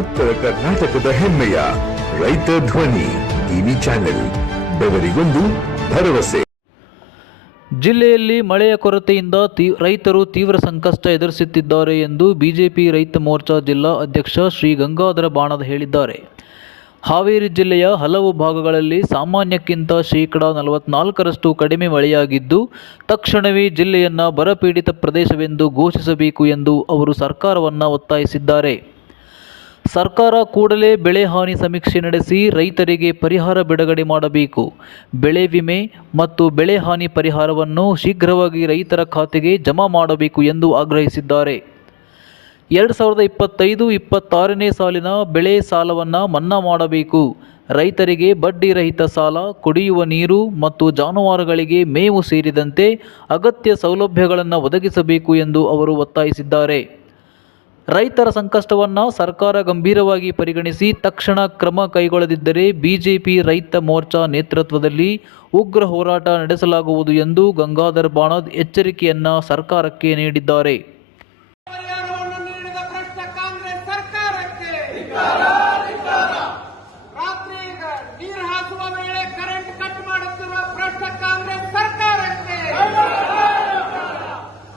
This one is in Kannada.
ಉತ್ತರ ಕರ್ನಾಟಕದ ಹೆಮ್ಮೆಯ ರೈತ ಧ್ವನಿ ಟಿವಿ ಚಾನೆಲ್, ಬೆವರಿಗೊಂದು ಭರವಸೆ. ಜಿಲ್ಲೆಯಲ್ಲಿ ಮಳೆಯ ಕೊರತೆಯಿಂದ ರೈತರು ತೀವ್ರ ಸಂಕಷ್ಟ ಎದುರಿಸುತ್ತಿದ್ದಾರೆ ಎಂದು ಬಿಜೆಪಿ ರೈತ ಮೋರ್ಚಾ ಜಿಲ್ಲಾ ಅಧ್ಯಕ್ಷ ಶ್ರೀ ಗಂಗಾಧರ ಬಾಣದ ಹೇಳಿದ್ದಾರೆ. ಹಾವೇರಿ ಜಿಲ್ಲೆಯ ಹಲವು ಭಾಗಗಳಲ್ಲಿ ಸಾಮಾನ್ಯಕ್ಕಿಂತ ಶೇಕಡಾ 44ರಷ್ಟು ಕಡಿಮೆ ಮಳೆಯಾಗಿದ್ದು, ತಕ್ಷಣವೇ ಜಿಲ್ಲೆಯನ್ನು ಬರಪೀಡಿತ ಪ್ರದೇಶವೆಂದು ಘೋಷಿಸಬೇಕು ಎಂದು ಅವರು ಸರ್ಕಾರವನ್ನು ಒತ್ತಾಯಿಸಿದ್ದಾರೆ. ಸರ್ಕಾರ ಕೂಡಲೇ ಬೆಳೆ ಹಾನಿ ಸಮೀಕ್ಷೆ ನಡೆಸಿ ರೈತರಿಗೆ ಪರಿಹಾರ ಬಿಡುಗಡೆ ಮಾಡಬೇಕು. ಬೆಳೆ ವಿಮೆ ಮತ್ತು ಬೆಳೆ ಹಾನಿ ಪರಿಹಾರವನ್ನು ಶೀಘ್ರವಾಗಿ ರೈತರ ಖಾತೆಗೆ ಜಮಾ ಮಾಡಬೇಕು ಎಂದು ಆಗ್ರಹಿಸಿದ್ದಾರೆ. 2025-26ನೇ ಸಾಲಿನ ಬೆಳೆ ಸಾಲವನ್ನು ಮನ್ನಾ ಮಾಡಬೇಕು. ರೈತರಿಗೆ ಬಡ್ಡಿ ರಹಿತ ಸಾಲ, ಕುಡಿಯುವ ನೀರು ಮತ್ತು ಜಾನುವಾರುಗಳಿಗೆ ಮೇವು ಸೇರಿದಂತೆ ಅಗತ್ಯ ಸೌಲಭ್ಯಗಳನ್ನು ಒದಗಿಸಬೇಕು ಎಂದು ಅವರು ಒತ್ತಾಯಿಸಿದ್ದಾರೆ. ರೈತರ ಸಂಕಷ್ಟವನ್ನು ಸರ್ಕಾರ ಗಂಭೀರವಾಗಿ ಪರಿಗಣಿಸಿ ತಕ್ಷಣ ಕ್ರಮ ಕೈಗೊಳ್ಳದಿದ್ದರೆ ಬಿಜೆಪಿ ರೈತ ಮೋರ್ಚಾ ನೇತೃತ್ವದಲ್ಲಿ ಉಗ್ರ ಹೋರಾಟ ನಡೆಸಲಾಗುವುದು ಎಂದು ಗಂಗಾಧರ ಬಾಣದ್ ಎಚ್ಚರಿಕೆಯನ್ನು ಸರ್ಕಾರಕ್ಕೆ ನೀಡಿದ್ದಾರೆ. ರಾತ್ರಿ ನೀರು ಹಾಸುವ ವೇಳೆ